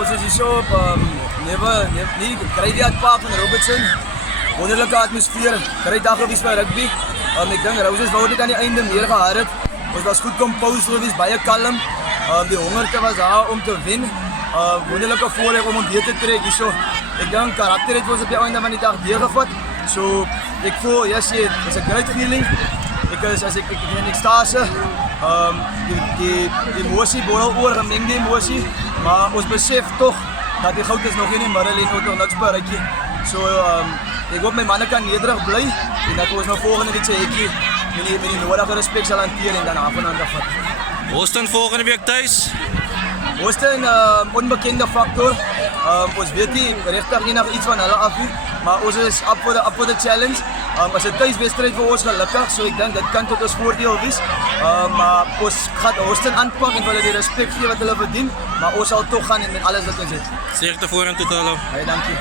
ons is hier so op nie Grady Park van Robertson. Wonderlike atmosfeer, great dag gewees by rugby. Ek dink Roses wou net aan die einde meer gehad het. Ons was goed composed gewees, baie kalm. Die hongerte was daar om te wen. Wonderlike voorreg om weer te trek hierso. Ek dink karakter het ons op die einde van die dag deurgevat. So ek voel, yes, it's a great feeling. Because as ek in ekstase, die emosie borrel oor, gemengde emosie, maar ons besef tog dat die goud is nog in die middel en ook nog niks bereik nie. So ek hoop my manne kan nederig bly en dat ons nou volgende week se hekkie met die nodige respek sal hanteer en dan afvanaand vat. Boston volgende week thuis. Boston, onbekende factor. Ons weet nie regtig enig iets van hulle af nie, maar ons is up for the challenge. As 'n tuiswedstryd vir ons gelukkig, so ek dink dit kan tot ons voordeel wees. Maar ons gaan Boston aanpak en hulle die respek gee wat hulle verdien, maar ons sal tog gaan en met alles wat ons het. Sterkte vorentoe te hulle. Baie dankie.